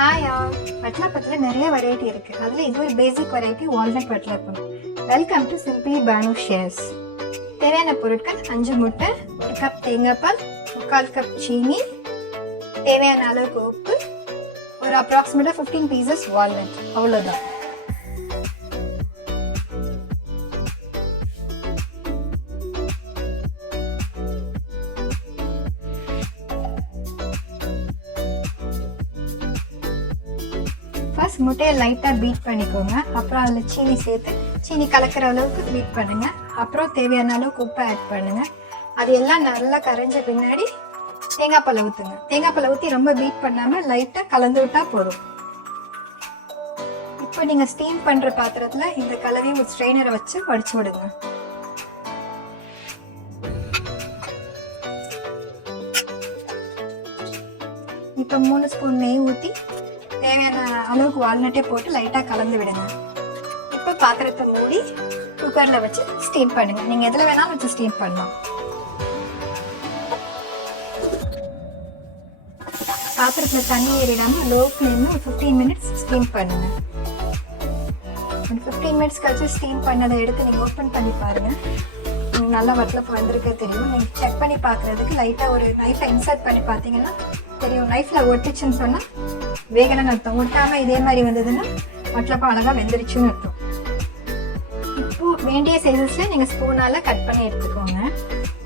Hi all, வட்டலப்பத்தில் நிறைய variety இருக்குது. அதில் இது ஒரு basic variety walnut watalappam. Welcome to simply Banu shares. தேவையான பொருட்கள் 5 முட்டை, 1 கப் தேங்காய் பால், 3/4 கப் சீனி, தேவையான அளவுக்கு உப்பு, ஒரு அப்ராக்சிமேட்டாக 15 பீசஸ் வால்நட், அவ்வளோதான். ஃபர்ஸ்ட் முட்டையை லைட்டாக பீட் பண்ணிக்கோங்க. அப்புறம் அதில் சீனி சேர்த்து சீனி கலக்கிற அளவுக்கு பீட் பண்ணுங்க. அப்புறம் தேவையான அளவுக்கு உப்பை ஆட் பண்ணுங்க. அது எல்லாம் நல்லா கரைஞ்ச பின்னாடி தேங்காய் பால் ஊற்றுங்க. தேங்காய் பால் ஊற்றி ரொம்ப பீட் பண்ணாமல் லைட்டாக கலந்து விட்டால் போதும். இப்போ நீங்கள் ஸ்டீம் பண்ணுற பாத்திரத்தில் இந்த கலவையை ஒரு ஸ்ட்ரெயினரை வச்சு வடிச்சு விடுங்க. இப்போ 3 ஸ்பூன் நெய் ஊற்றி தேவையான அளவுக்கு வால்நட்டே போட்டு லைட்டாக கலந்து விடுங்க. இப்போ பாத்திரத்தை மூடி குக்கரில் வச்சு ஸ்டீம் பண்ணுங்க. நீங்கள் எதில் வேணாலும் வச்சு ஸ்டீம் பண்ணலாம். பாத்திரத்தில் தண்ணி ஏறிடாமல் லோ ஃப்ளேமில் ஒரு 15 மினிட்ஸ் ஸ்டீம் பண்ணுங்க. ஒரு 15 மினிட்ஸ் கழிச்சு ஸ்டீம் பண்ணதை எடுத்து நீங்கள் ஓப்பன் பண்ணி பாருங்கள். நல்லா வட்டலப்பம் வந்திருக்க தெரியும். நீங்கள் செக் பண்ணி பார்க்குறதுக்கு லைட்டாக ஒரு நைஃபை இன்சர்ட் பண்ணி பார்த்தீங்கன்னா தெரியும். நைஃப்பில் ஒட்டிச்சுன்னு சொன்னால் வேகலைன்னு அர்த்தம். ஒட்டாமல் இதே மாதிரி வந்ததுன்னா வட்டலப்பம் அழகாக வெந்துருச்சுன்னு அர்த்தம். இப்போது வேண்டிய சைஸஸில் நீங்கள் ஸ்பூனால் கட் பண்ணி எடுத்துக்கோங்க.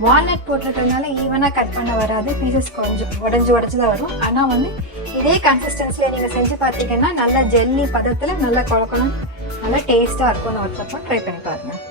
வால்நட் போட்டிருக்கிறதுனால ஈவனாக கட் பண்ண வராது. பீசஸ் கொஞ்சம் உடஞ்சி தான் வரும். ஆனால் வந்து இதே கன்சிஸ்டன்சியில் நீங்கள் செஞ்சு பார்த்தீங்கன்னா நல்லா ஜெல்லி பதத்தில் நல்லா குழக்கணும், நல்லா டேஸ்ட்டாக இருக்கும்னு வட்டலப்பம் ட்ரை பண்ணி பாருங்கள்.